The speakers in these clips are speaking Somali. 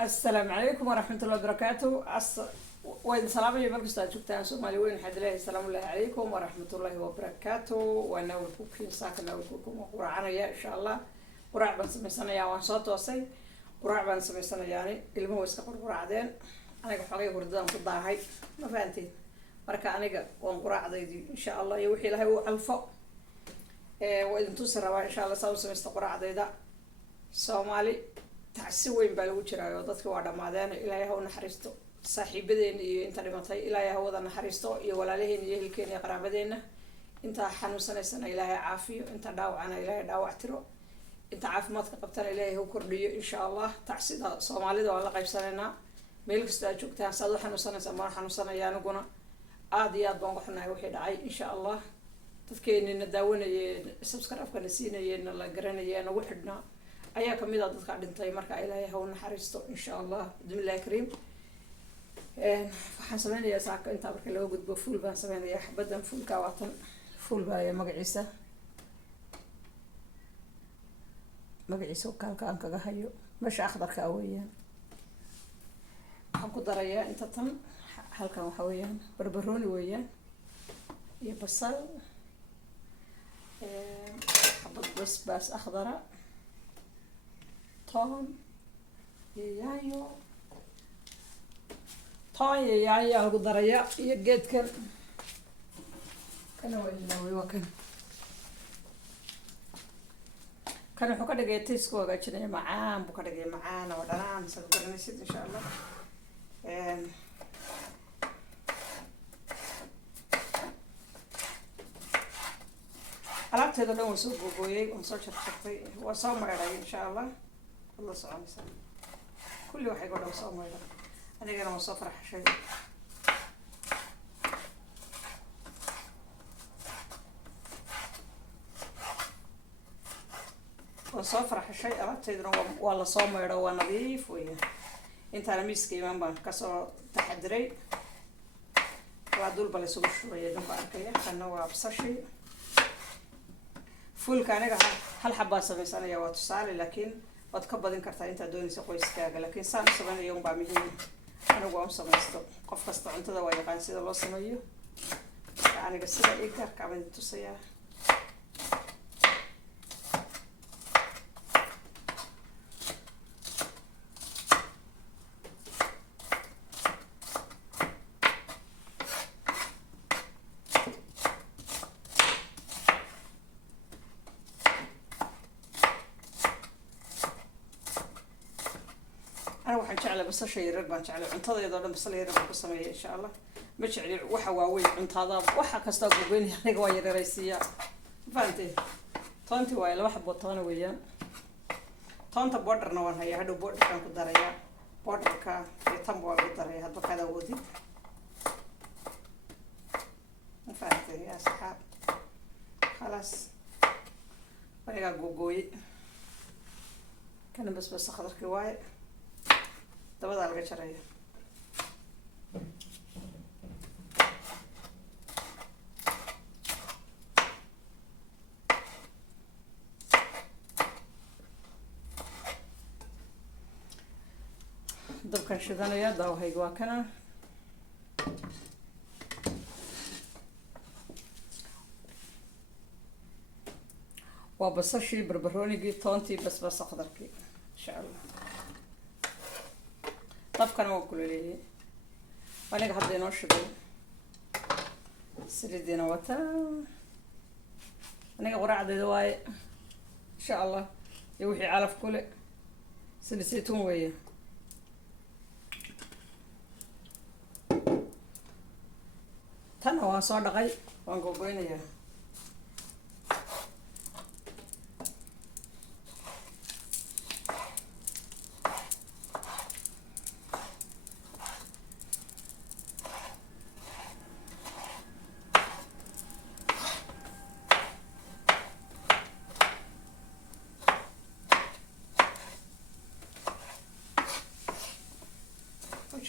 السلام عليكم ورحمة الله وبركاته. وإذا سلام عليكم كستا جوجتان سومالي وين حد الله السلام الله عليكم ورحمة الله وبركاته. وأنا أقولكم ساكن أقولكم قرعنا يا إن شاء الله قرع بس مسنا يا وانصات وصي قرع بس مسنا يعني المهم استقر قرعدين أنا كحقيقة قردان في الضاهي ما فهمتي مركا أنا وان قرع ضيدي إن شاء الله يوحي له هو الفوق وإذا تسرى إن شاء الله سوس مستقرع ضيدا سومالي تعسي وين بالو جرايو dadka waa dhamaadeen ilaahay ha u naxariisto saaxiibadeen iyo inta dhimatay ilaahay ha wada naxariisto iyo walaalaheen iyo hilkeen iyo qaraabadeena inta xanuunsanaysan ilaahay caafiyo inta dhaawacana ilaahay dhaawac tiro inta caafimaadka qabtana ilaahay ha kordhiyo insha Allah tacsida Soomaalida waa la qaybsanaynaa meel kasta joogtaan saad u xanuunsanaysan ma xanuunsanayaan aniguna aad iyo aad baan ku xunahay wixii dhacay insha Allah dadkeenina daawanayeen subscribe-kana siinayeen la garanayeen ugu xidhnaa ayaa kamid ah dadka dhintay marka ilaahay ha u naxariisto insha Allah bismillaahir kariim waxaan sameynayaa saaka inta marka laga gudbo fuul baan sameynayaa xabadan fuulka waatan fuul baa magaciisa kalkaan kaga hayo meesha akhdarka weeyaan waxaan ku darayaa inta tan halkan waxa weeyaan barbarooni weeyaan iyo basal xabad basbaas akhdara toon yaayo lagu daraya iyo geedkan kana waa kan wuxuu ka dhigay taste ku hagaajinaya macaan buu ka dhigay macaan oo dhanaan soo garanaysid insha Allah alaabteeda dhan waan soo googooyay waan soo jarjartay waa soo maydhay insha Allah الله سبحانه وتعالى كل واحد يقول له صوم ويلا أنا جانا مصفر حشي وصفر حشي أردت تدرون والله صوم ويلا ونظيف ويا أنت على ميسكي من بان كسر تحدري وعدول بلا سوق شوية دم باركية خلنا بصشي فول كان هل حباسة مثلا يا واتسالي لكن waad ka badin kartaa inta doonaysa qoyskaaga laakiin saan sameeyo baa muhiim anigu waan sameesto qof kasta cuntada waa yaqaan sida loo sameeyo aniga sida ay gaarka aan tusayaa أنا واحد شعله بس شيء ربع شعله انتظر يضل بس اللي يربع بس ما إن شاء الله مش عليه وحواوي انتظر وح كستاق بين يعني قوي رئيسية فانتي طنتي ويا واحد بطانة ويا طنت بودر نوان هي هذا بودر كان كدريا بودر كا يتم بودر كدريا هذا كذا ودي فانتي يا صحاب خلاص ويا جوجوي كان بس أخضر كواي dabada laga jarayo dabkan shidanaya daawahayga waa kana waa basashii barbaroonigii toontii basbaas akhdarkii insha Allah طبعاً هو كل اللي وأنا قاعد نوشده سردنا وتا أنا قرأ عدد دواي إن شاء الله يوحي على في كل سلسيتون ويا تنوى صار دقي وانقوبين يا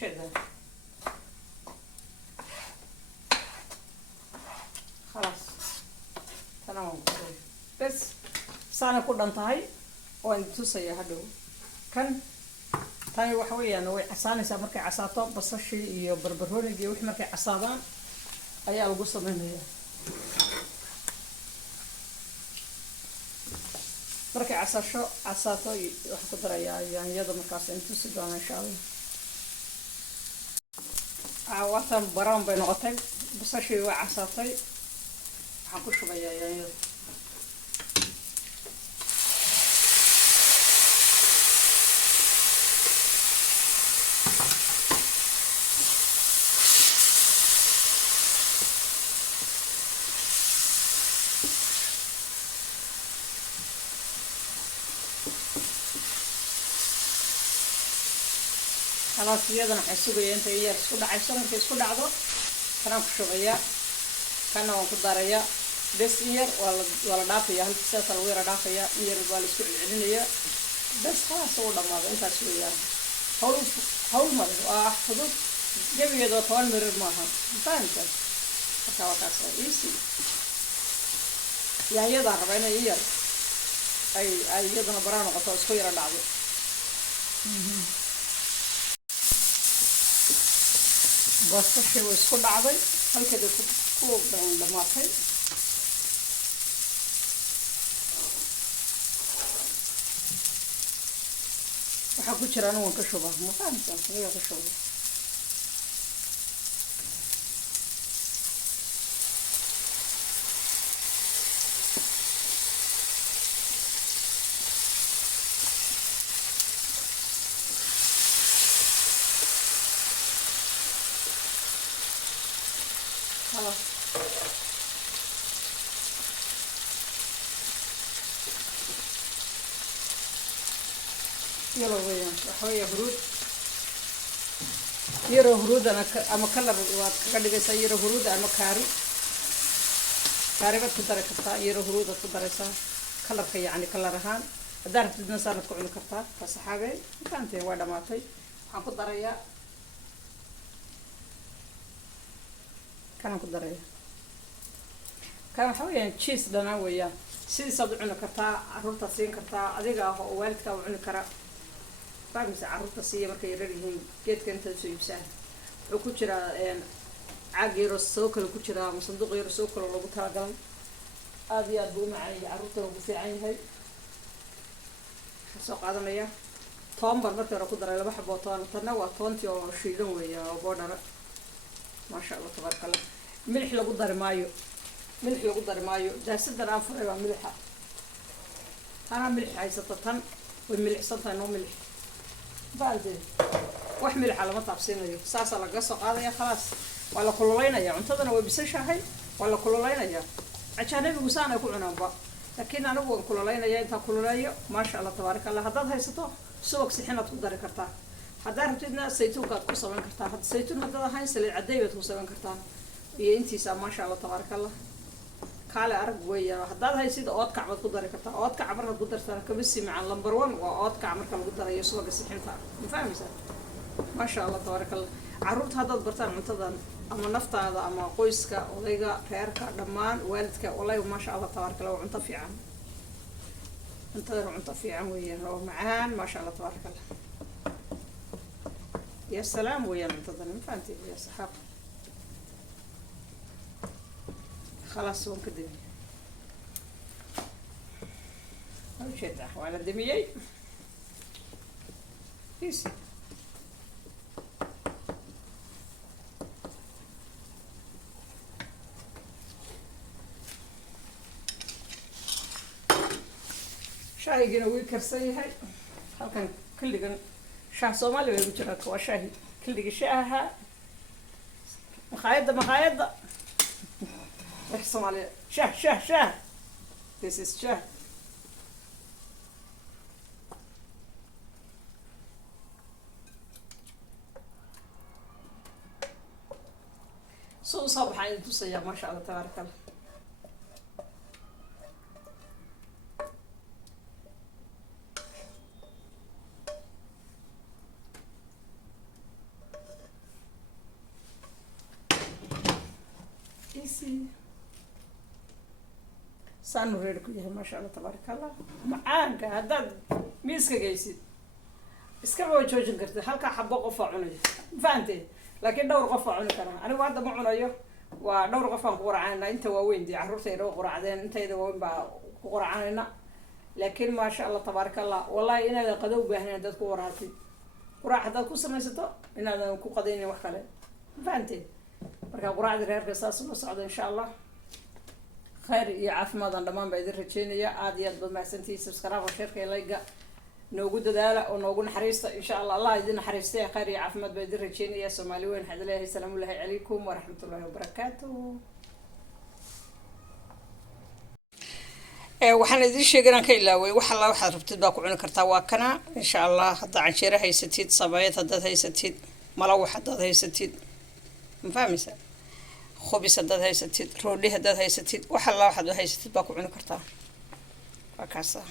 كذا خلاص تمام بس سانا كودان تاي وان توسيا هادو كان tani waxa weeyaan way casaanaysaa markay casaato basashii iyo barbaroonigii iyo wixii markay casaadaan ayaa lagu samaynayaa. markay casaato waxaan ku darayaa yaanyada markaas intusi doona insha allah. waatan brown bay noqotay, basashii way casaatay, waxaan ku shubayaa yaanyada. خلاص iyadana waxaan sugayaa inta yar isku dhacayso. markay isku dhacdo kanaan ku shubayaa, kana waan ku darayaa bes yar waa la dhaafayaa, halkii sidaas lagu yara dhaafayaa, yar waa la isku celcelinayaa bes khalaas uu dhamaado. intaas weeyaan hawl male, waa fudud jawigeeda waa 10 mirir maaha, fahamta? marka waa kaas easy. yaanyadaan rabaa inay yar ay iyadana baraan noqoto isku yara dhacdo. basashii way isku dhacday, halkeeda ku dhamaatay. waxaa ku jira anigu waan ka shubaa, ma fahamta? aniga ka shuba. خلاص يلا ويان شوية هرود يرو هرود أنا أما كلر وكذا جالس يرو هرود أما كاري بتقدر كرتا يرو هرود تقدر يسا كلر كي يعني كلرهان دارت النصارى تكون كرتا بس حاجة كانت واحدة ماتي هنقدر يا كان قدريه كان حوالي تشيز دنا ويا سيدي صدعنا كرتا عروضة سين كرتا أديقا والدك وعنا كرا فاهمس عروضة سيا مركي يريهم جيت كنت سيبسان وكتشرا عاق يرسوك الكتشرا مصندوق يرسوك لو بتها قلم أبي أبو معي عروضة وبفي عين هاي سوق هذا مياه طعم برمتي ركض على بحب وطان تنوع طنتي وشيلون ويا وبودر ما شاء الله تبارك الله. ملح لو قدر مايو جالسة أنا فريوا ملحة. أنا ملح هاي ستة والملح ستة نو ملح بعدين وحمل على مطعم سينيو ساسا لقصة هذا يا خلاص ولا كل لينا يا انتظرنا وبسش هاي ولا كل لينا يا عشان نبي وسانا يكون عنابا لكن أنا بقول كل لينا يا أنت كل لينا ما شاء الله تبارك الله هذا هاي ستة سوق سحنا تقدر كرتاه هذا رتدنا سيتون قد كوسبان كرتاه هذا سيتون هذا هاي سلي عديبة كوسبان كرتاه ينتي سا ما شاء الله تبارك الله كاله أرق ويا هذا هاي سيد أوت كعب تقدر كرتاه أوت كعب مرة تقدر ترى كبسي مع اللمبر 1 وأوت كعب مرة تقدر يسوق السحنا فاهم ما شاء الله تبارك الله عروض هذا برتان منتظر أما نفط هذا أما قويسك وليجا خيرك دمان والدك والله ما شاء الله تبارك الله وعنت في عام انتظر عنت في عام ويا هو معان ما شاء الله تبارك الله يا سلام ويا منتظر من فانتي يا صحاب خلاص وين كده هذا شيء ده وعلى الدمية يس شاهي قنوي كرسي هاي هل كان كل جن شاه صومالي بيجرك وشاهي كل جن شاهها مخايدة إيش صومالي شاه this is شاه سو صباح عين توصية ما شاء الله تبارك الله سانو ريدكو يا ما شاء الله تبارك الله معاك هذا ميسك جيسيد iskaba joojin kartid halkaa xabo qof aa cunaya fahamtee laakiin dhowr qof aa cuni karaa anigu hadda ma cunayo waa dhowr qof aan ku quracanayna inta waaweyn dee carruurtayda waa quracdeen intayda waaweyn baa ku quracanayna laakiin maasha allah tabaaraka allah wallahi inaadan qado u baahnayn dad ku waraatid quraac haddaad ku samaysato inaadan ku qadaynin wax kale fahamtee marka quraacda reerka saas uma socdo insha allah khayr iyo caafimaadaan dhammaan baa idin rajeynaya aada iyo aad baad mahadsantihiin subscribe sheerka layga noogu dadaala oo noogu naxariista insha allah allah idin naxariistay khayr iyo caafimaad baa idin rajeynaya soomaali weyn waxaad leeyahay salaamu llaahi calaykum waraxmatullaahi wabarakaatuh waxaan idin sheegay inaan ka ilaaway wax alla waxaad rabtid baa ku cuni kartaa waa kana insha allah haddaa canjeero haysatid sabayad haddaad haysatid malawax haddaad haysatid ma fahmaysa khubis haddaad haysatid roodhi haddaad haysatid wax alla waxaad haysatid baa ku cuni kartaa waa kaasa